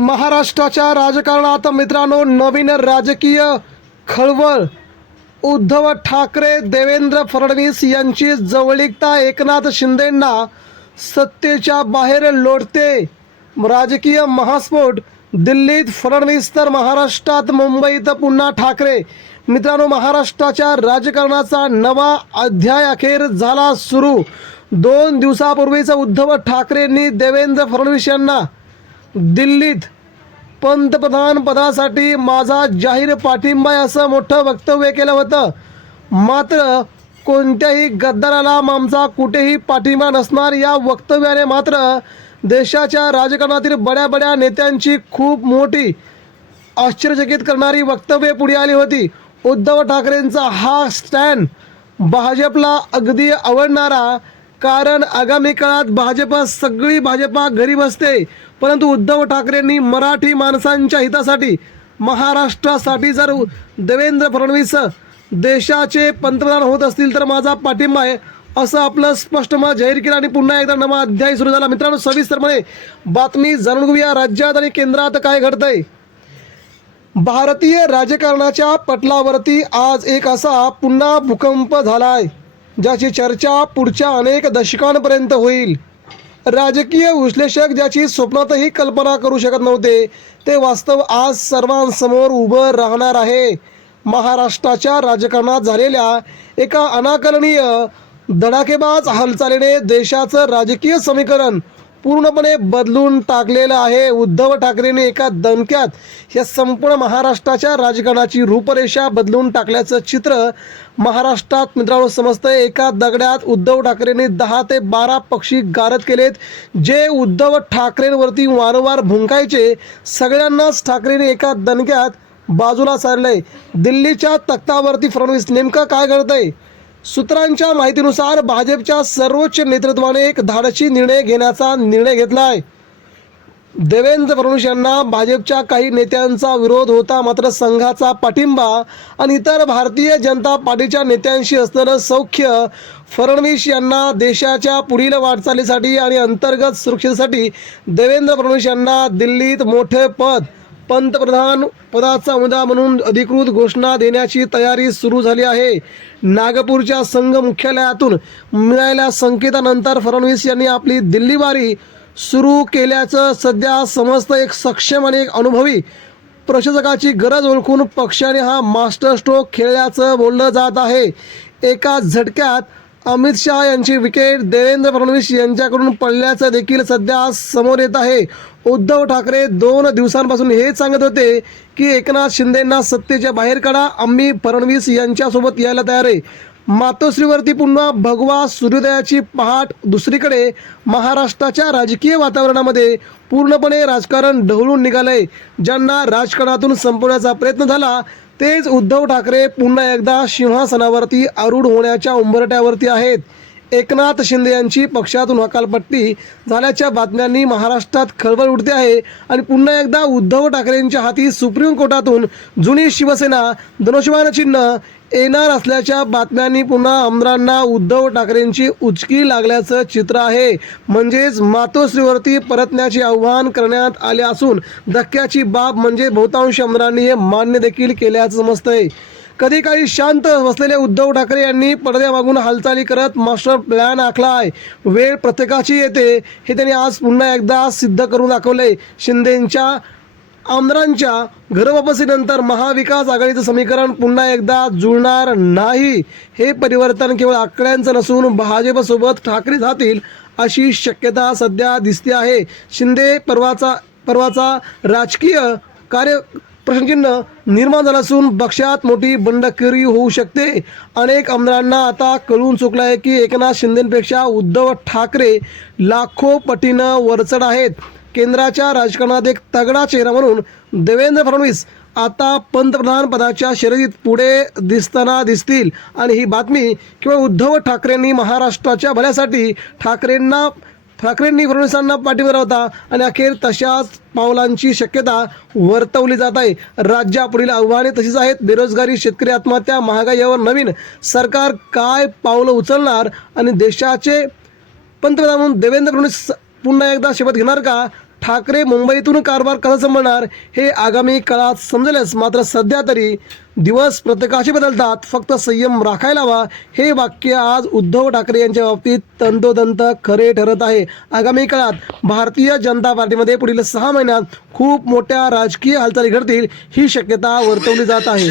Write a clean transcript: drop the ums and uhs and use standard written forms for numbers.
महाराष्ट्राच्या राजकारणात मित्रांनो नवीन राजकीय खळबळ। उद्धव ठाकरे देवेंद्र फडणवीस यांची जवळीकता एकनाथ शिंदेंना सत्तेच्या बाहेर लोटते। राजकीय महास्फोट दिल्लीत फडणवीस तर महाराष्ट्रात मुंबईत पुन्हा ठाकरे। मित्रांनो महाराष्ट्राच्या राजकारणाचा नवा अध्याय अखेर झाला सुरू। 2 दिवसापूर्वीच उद्धव ठाकरेंनी देवेंद्र फडणवीस यांना दिल्लीत पंतप्रधान पदासाठी माझा जाहीर पाठिंबा आहे असं मोठं वक्तव्य केलं होतं। मात्र कोणत्याही गद्दाराला आमचा कुठेही पाठिंबा नसणार या वक्तव्याने मात्र देशाच्या राजकारणातील बड्या नेत्यांची खूप मोठी आश्चर्यचकित करणारी वक्तव्ये पुढे आली होती। उद्धव ठाकरेंचा हा स्टँड भाजपला अगदी आवडणारा, कारण आगामी काळात भाजपा घरी बसते, परंतु उद्धव ठाकरेंनी मराठी माणसांच्या हितासाठी महाराष्ट्रासाठी जर देवेंद्र फडणवीस देशाचे पंतप्रधान होत असतील तर माझा पाठिंबा आहे असं आपलं स्पष्ट मत जाहीर केलं आणि पुन्हा एकदा नवा अध्याय सुरू झाला। मित्रांनो सविस्तरपणे बातमी जाणून घेऊया राज्यात आणि केंद्रात काय घडतंय। भारतीय राजकारणाच्या पटलावरती आज एक असा पुन्हा भूकंप झालाय ज्याची चर्चा पुढच्या अनेक दशकांपर्यंत होईल। राजकीय विश्लेषक ज्याची स्वप्नातही कल्पना करू शकत नव्हते ते वास्तव आज सर्वांसमोर उभं राहणार आहे। महाराष्ट्राच्या राजकारणात झालेल्या एका अनाकलनीय धडाकेबाज हालचालीने देशाचं राजकीय समीकरण पूर्णपणे बदलून टाकलेलं आहे। उद्धव ठाकरेंनी एका दणक्यात या संपूर्ण महाराष्ट्राच्या राजकारणाची रूपरेषा बदलून टाकल्याचं चित्र महाराष्ट्रात मित्रांनो समजतंय। एका दगडात उद्धव ठाकरेंनी 10 ते 12 पक्षी गारद केलेत जे उद्धव ठाकरेंवरती वारंवार भुंकायचे। सगळ्यांनाच ठाकरेंनी एका दणक्यात बाजूला सारलंय। दिल्लीच्या तख्तावरती फडणवीस नेमकं काय घडतंय? सूत्रांच्या माहितीनुसार भाजपच्या सर्वोच्च नेतृत्वाने एक धाडसी निर्णय घेण्याचा निर्णय घेतलाय। देवेंद्र फडणवीस यांना भाजपच्या काही नेत्यांचा विरोध होता, मात्र संघाचा पाठिंबा आणि इतर भारतीय जनता पार्टीच्या नेत्यांशी असलेलं सौख्य फडणवीस यांना देशाच्या पुढील वाटचालीसाठी आणि अंतर्गत सुरक्षेसाठी देवेंद्र फडणवीस यांना दिल्लीत मोठे पंतप्रधान पदाचा उमेदवार म्हणून अधिकृत घोषणा देण्याची तयारी सुरू झाली आहे। नागपूरच्या संघ मुख्यालयातून मिळालेल्या संकेतानंतर फडणवीस यांनी आपली दिल्ली वारी सुरू केल्याचं सध्या समजतं। एक सक्षम आणि एक अनुभवी प्रशासकाची गरज ओळखून पक्षाने हा मास्टर स्ट्रोक खेळल्याचं बोललं जात आहे। एका झटक्यात अमित शहा यांची विकेट देवेंद्र फडणवीस यांच्याकडून पडल्याचं देखील सध्या समोर येत आहे। उद्धव ठाकरे 2 दिवसांपासून हेच सांगत होते की एकनाथ शिंदेंना सत्तेच्या बाहेर काढा, आम्ही फडणवीस यांच्यासोबत यायला तयार आहे। मातोश्रीवरती पुन्हा भगवा सूर्योदयाची पहाट। दुसरीकडे महाराष्ट्राच्या राजकीय वातावरणामध्ये पूर्णपणे राजकारण ढवळून निघालंय। ज्यांना राजकारणातून संपवण्याचा प्रयत्न झाला तेच उद्धव ठाकरे पुन्हा एकदा सिंहासनावरती आरूढ होण्याच्या उंबरठ्यावरती आहेत। एकनाथ शिंदे यांची पक्षातून हकालपट्टी झाल्याच्या बातम्यांनी महाराष्ट्रात खळबळ उडते आहे आणि पुन्हा एकदा उद्धव ठाकरेंच्या हाती सुप्रीम कोर्टातून जुनी शिवसेना धनुष्यबाण चिन्ह येणार असल्याच्या बातम्यांनी पुन्हा आमदारांना उद्धव ठाकरेंची उचकी लागल्याचं चित्र आहे। म्हणजेच मातोश्रीवरती परतण्याचे आवाहन करण्यात आले असून धक्क्याची बाब म्हणजे बहुतांश आमदारांनी हे मान्य देखील केल्याचं समजतंय। कधी काही शांत बसलेले उद्धव ठाकरे यांनी पडद्यामागून हालचाली करत मास्टर प्लॅन आखलाय। वेळ प्रत्येकाची येते हे त्यांनी आज पुन्हा एकदा सिद्ध करून दाखवले। शिंदेंच्या आमदारांच्या घरवापसीनंतर महाविकास आघाडीचं समीकरण पुन्हा एकदा जुळणार नाही। हे परिवर्तन केवळ आकड्यांचं नसून भाजपसोबत ठाकरे जातील अशी शक्यता सध्या दिसते आहे। शिंदे पर्वाचा राजकीय प्रश्नचिन्ह निर्माण झाला असून पक्षात मोठी बंडखोरी होऊ शकते। अनेक आमदारांना आता कळून चुकलं आहे की एकनाथ शिंदेंपेक्षा उद्धव ठाकरे लाखो पटीनं वरचढ आहेत। केंद्राच्या राजकारणात एक तगडा चेहरा म्हणून देवेंद्र फडणवीस आता पंतप्रधान पदाच्या शर्यतीत पुढे दिसतील आणि ही बातमी केवळ उद्धव ठाकरेंनी महाराष्ट्राच्या भल्यासाठी ठाकरेंनी फडणवीसांना पाठिंबा होता आणि अखेर तशाच पावलांची शक्यता वर्तवली जात आहे। राज्यापुढील आव्हाने तशीच आहेत। बेरोजगारी, शेतकरी आत्महत्या, महागाई यावर नवीन सरकार काय पावलं उचलणार आणि देशाचे पंतप्रधान म्हणून देवेंद्र फडणवीस पुन्हा एकदा शपथ घेणार का? ठाकरे मुंबईतून कारभार कसा संभळणार हे आगामी काळात समजेलच. मात्र सध्या तरी दिवस प्रत्येकाशी बदलतात, फक्त संयम राखायला हवा. हे वाक्य आज उद्धव ठाकरे यांच्या बाबतीत तंतोतंत खरे ठरत आहे. आगामी काळात भारतीय जनता पार्टीमध्ये पुढील 6 महिन्यात खूप मोठ्या राजकीय हालचाली घडतील ही शक्यता वर्तवली जात आहे.